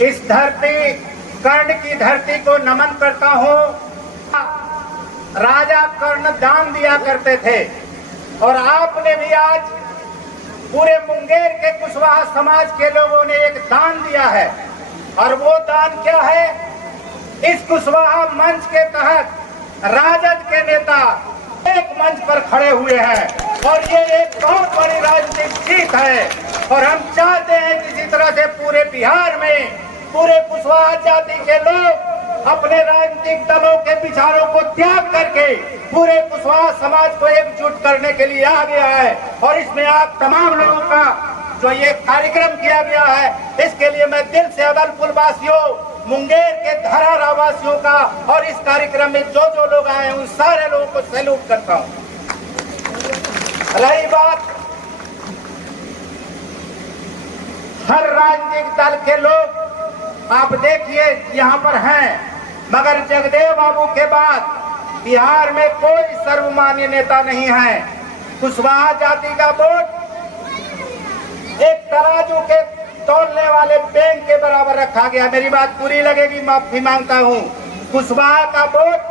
इस धरती कर्ण की धरती को नमन करता हूँ। राजा कर्ण दान दिया करते थे और आपने भी आज पूरे मुंगेर के कुशवाहा समाज के लोगों ने एक दान दिया है। और वो दान क्या है? इस कुशवाहा मंच के तहत राजद के नेता एक मंच पर खड़े हुए हैं और ये एक बहुत बड़ी राजनीतिक जीत है। और हम चाहते हैं किसी तरह से पूरे बिहार में पूरे कुशवाहा जाति के लोग अपने राजनीतिक दलों के विचारों को त्याग करके पूरे कुशवाहा समाज को एकजुट करने के लिए आ गया है। और इसमें आप तमाम लोगों का जो ये कार्यक्रम किया गया है, इसके लिए मैं दिल से अदलपुर वासियों, मुंगेर के धरारा वासियों का और इस कार्यक्रम में जो जो लोग आए हैं उन सारे लोगों को सैल्यूट करता हूँ। रही बात हर राजनीतिक दल के लोग आप देखिए यहाँ पर हैं, मगर जगदेव बाबू के बाद बिहार में कोई सर्वमान्य नेता नहीं है। कुशवाहा जाति का वोट एक तराजू के तोलने वाले बैंक के बराबर रखा गया। मेरी बात पूरी लगेगी, माफी मांगता हूँ। कुशवाहा का वोट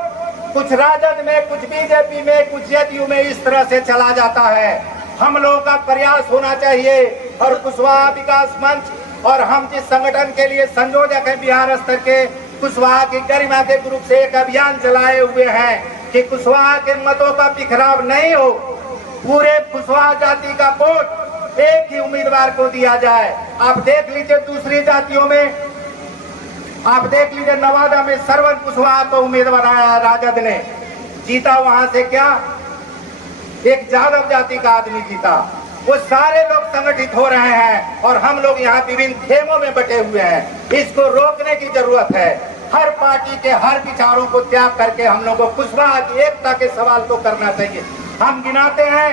कुछ राजद में, कुछ बीजेपी में, कुछ जदयू में इस तरह से चला जाता है। हम लोगों का प्रयास होना चाहिए और कुशवाहा विकास मंच और हम जिस संगठन के लिए संयोजक हैं बिहार स्तर के, कुशवाहा की गरिमा के ग्रुप से एक अभियान चलाए हुए हैं कि कुशवाहा के मतों का बिखराव नहीं हो, पूरे कुशवाहा जाति का वोट एक ही उम्मीदवार को दिया जाए। आप देख लीजिए दूसरी जातियों में, आप देख लीजिए नवादा में सरवन कुशवाहा को उम्मीदवार आया, राजद ने जीता। वहां से क्या एक यादव जाति का आदमी जीता। वो सारे लोग संगठित हो रहे हैं और हम लोग यहाँ विभिन्न खेमों में बटे हुए हैं। इसको रोकने की जरूरत है। हर पार्टी के हर विचारों को त्याग करके हम लोग को कुशवाहा की एकता के सवाल को करना चाहिए। हम गिनाते हैं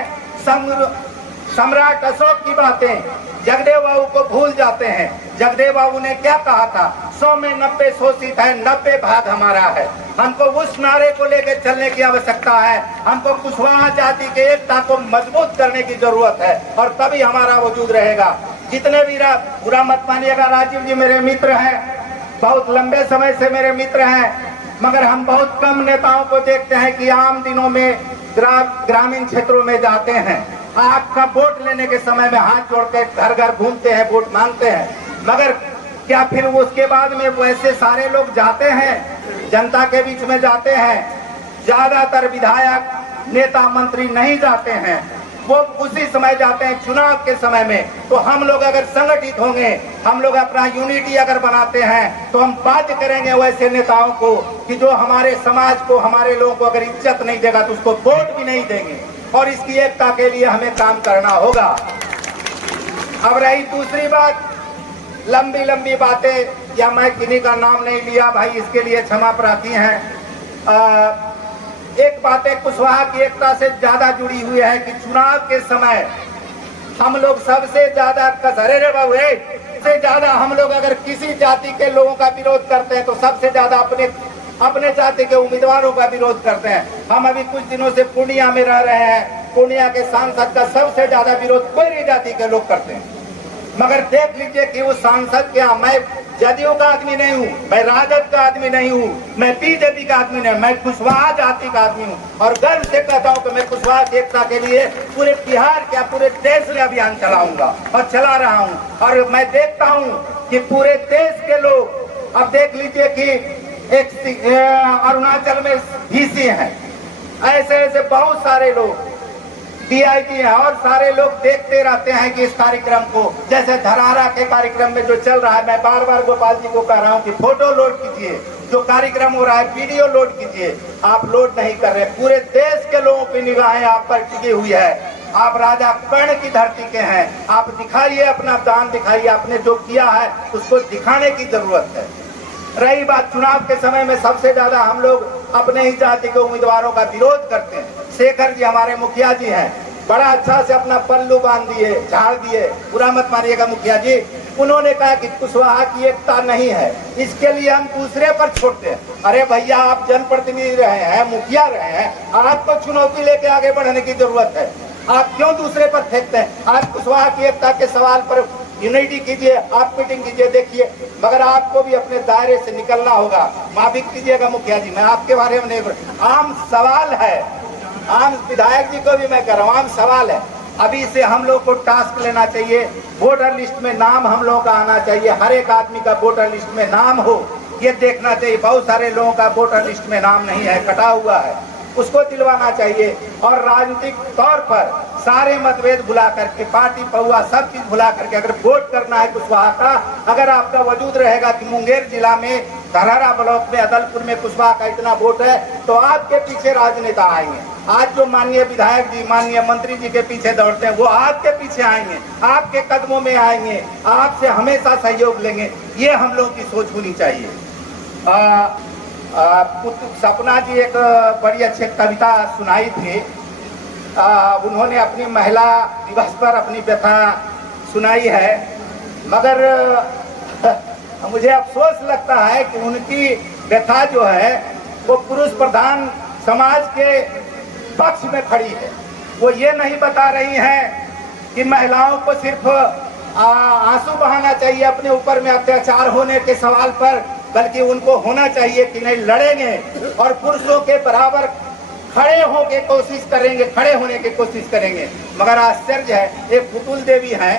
सम्राट अशोक की बातें, जगदेव बाबू को भूल जाते हैं। जगदेव बाबू ने क्या कहा था? 100 में 90 शोषित है, 90 भाग हमारा है। हमको उस नारे को लेकर चलने की आवश्यकता है। हमको कुशवाहा जाति के एकता को मजबूत करने की जरूरत है और तभी हमारा वजूद रहेगा। जितने भी बुरा मत मानिएगा, राजीव जी मेरे मित्र हैं, बहुत लंबे समय से मेरे मित्र हैं, मगर हम बहुत कम नेताओं को देखते हैं कि आम दिनों में ग्रामीण क्षेत्रों में जाते हैं। आपका वोट लेने के समय में हाथ जोड़कर घर घर घूमते हैं, वोट मांगते हैं, मगर क्या फिर उसके बाद में वैसे सारे लोग जाते हैं, जनता के बीच में जाते हैं? ज्यादातर विधायक, नेता, मंत्री नहीं जाते हैं, वो उसी समय जाते हैं चुनाव के समय में। तो हम लोग अगर संगठित होंगे, हम लोग अपना यूनिटी अगर बनाते हैं, तो हम बाध्य करेंगे वैसे नेताओं को कि जो हमारे समाज को, हमारे लोगों को अगर इज्जत नहीं देगा तो उसको वोट भी नहीं देंगे। और इसकी एकता के लिए हमें काम करना होगा। अब रही दूसरी बात, लंबी लंबी बातें, या मैं किन्हीं का नाम नहीं लिया भाई, इसके लिए क्षमा प्रार्थी हैं। एक बात है, कुशवाहा की एकता से ज्यादा जुड़ी हुई है कि चुनाव के समय हम लोग सबसे ज्यादा सबसे ज्यादा हम लोग अगर किसी जाति के लोगों का विरोध करते हैं तो सबसे ज्यादा अपने जाति के उम्मीदवारों का विरोध करते हैं। हम अभी कुछ दिनों से पूर्णिया में रह रहे हैं, पूर्णिया के सांसद का सबसे ज्यादा विरोध कोई जाति के लोग करते हैं। मगर देख लीजिए कि वो सांसद क्या, मैं जदयू का आदमी नहीं हूँ, मैं राजद का आदमी नहीं हूँ, मैं बीजेपी का आदमी नहीं, मैं कुशवाहा जाति का आदमी हूँ और गर्व से कहता हूँ कि मैं कुशवाहा एकता के लिए पूरे बिहार क्या पूरे देश में अभियान चलाऊंगा और चला रहा हूँ। और मैं देखता हूँ कि पूरे देश के लोग, अब देख लीजिए कि एक अरुणाचल में डीसी हैं, ऐसे ऐसे बहुत सारे लोग DIG है और सारे लोग देखते रहते हैं कि इस कार्यक्रम को, जैसे धरारा के कार्यक्रम में जो चल रहा है, मैं बार बार गोपाल जी को कह रहा हूँ कि फोटो लोड कीजिए, जो कार्यक्रम हो रहा है वीडियो लोड कीजिए। आप लोड नहीं कर रहे। पूरे देश के लोगों की निगाहें आप पर टिकी हुई है। आप राजा कर्ण की धरती के हैं, आप दिखाइए, अपना दान दिखाइए, आपने जो किया है उसको दिखाने की जरूरत है। रही बात चुनाव के समय में सबसे ज्यादा हम लोग अपने ही जाति के उम्मीदवारों का विरोध करते हैं। शेखर जी हमारे मुखिया जी हैं, बड़ा अच्छा से अपना पल्लू बांध दिए, झाड़ दिए, बुरा मत मानिएगा मुखिया जी। उन्होंने कहा कि कुशवाहा की एकता नहीं है, इसके लिए हम दूसरे पर छोड़ते हैं। अरे भैया, आप जनप्रतिनिधि रहे हैं, मुखिया रहे हैं, आपको चुनौती लेके आगे बढ़ने की जरूरत है। आप क्यों दूसरे पर फेंकते हैं? आप कुशवाहा की एकता के सवाल पर यूनिटी कीजिए, आप मीटिंग कीजिए, देखिए, मगर आपको भी अपने दायरे से निकलना होगा। माफी कीजिएगा मुखिया जी, मैं आपके बारे में नहीं, आम सवाल है, आम विधायक जी को भी मैं कह रहा हूँ, आम सवाल है। अभी से हम लोग को टास्क लेना चाहिए, वोटर लिस्ट में नाम हम लोगों का आना चाहिए, हर एक आदमी का वोटर लिस्ट में नाम हो, ये देखना चाहिए। बहुत सारे लोगों का वोटर लिस्ट में नाम नहीं है, कटा हुआ है, उसको दिलवाना चाहिए। और राजनीतिक तौर पर सारे मतभेद भुला करके, पार्टी पहुआ सब चीज भुला करके अगर वोट करना है कुशवाहा का, अगर आपका वजूद रहेगा कि मुंगेर जिला में धरहरा ब्लॉक में अदलपुर में कुशवाहा का इतना वोट है, तो आपके पीछे राजनेता आएंगे। आज जो माननीय विधायक जी, माननीय मंत्री जी के पीछे दौड़ते हैं, वो आपके पीछे आएंगे, आपके कदमों में आएंगे, आपसे हमेशा सहयोग लेंगे। ये हम लोगों की सोच होनी चाहिए। सपना जी एक बड़ी अच्छी कविता सुनाई थी, उन्होंने अपनी महिला दिवस पर अपनी व्यथा सुनाई है, मगर मुझे अफसोस लगता है कि उनकी व्यथा जो है वो पुरुष प्रधान समाज के पक्ष में खड़ी है। वो ये नहीं बता रही हैं कि महिलाओं को सिर्फ आंसू बहाना चाहिए अपने ऊपर में अत्याचार होने के सवाल पर, बल्कि उनको होना चाहिए कि नहीं, लड़ेंगे और पुरुषों के बराबर खड़े होके कोशिश करेंगे, खड़े होने की कोशिश करेंगे। मगर आश्चर्य है, एक पुतुल देवी हैं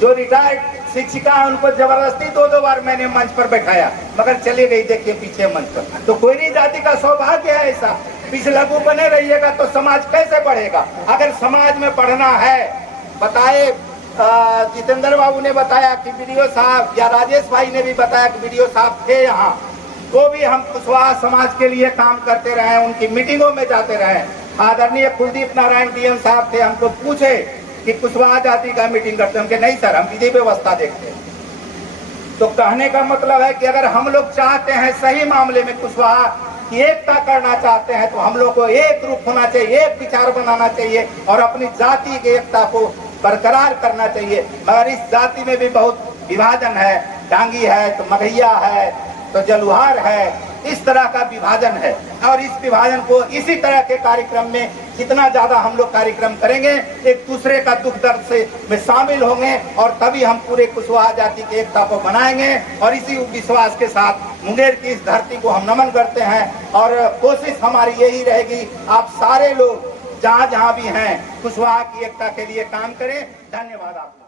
जो रिटायर्ड शिक्षिका है, उनको जबरदस्ती दो बार मैंने मंच पर बैठाया, मगर चली गई, देखिए पीछे मंच पर। तो कोई जाति का सौभाग्य है ऐसा, पिछलगू बने रहिएगा तो समाज कैसे बढ़ेगा? अगर समाज में बढ़ना है, बताए जितेंद्र बाबू ने बताया कि वीडियो साहब या राजेश भाई ने भी बताया कि वीडियो साहब थे यहाँ, तो भी हम कुशवाहा समाज के लिए काम करते रहे, उनकी मीटिंगों में जाते रहे। आदरणीय कुलदीप नारायण डीएम साहब थे, हमको पूछे कि कुशवाहा जाति का मीटिंग करते हैं, नहीं सर, हम विधि व्यवस्था देखते हैं। तो कहने का मतलब है कि अगर हम लोग चाहते हैं सही मामले में कुशवाहा की एकता करना चाहते हैं, तो हम लोग को एक रूप होना चाहिए, एक विचार बनाना चाहिए और अपनी जाति की एकता को बरकरार करना चाहिए। मगर इस जाति में भी बहुत विभाजन है, डांगी है तो मघैया है तो जलुहार है, इस तरह का विभाजन है। और इस विभाजन को इसी तरह के कार्यक्रम में जितना ज्यादा हम लोग कार्यक्रम करेंगे, एक दूसरे का दुख दर्द से में शामिल होंगे, और तभी हम पूरे कुशवाहा जाति की एकता को बनाएंगे। और इसी विश्वास के साथ मुंगेर की इस धरती को हम नमन करते हैं और कोशिश हमारी यही रहेगी, आप सारे लोग जहाँ जहाँ भी हैं कुशवाहा की एकता के लिए काम करें। धन्यवाद आप।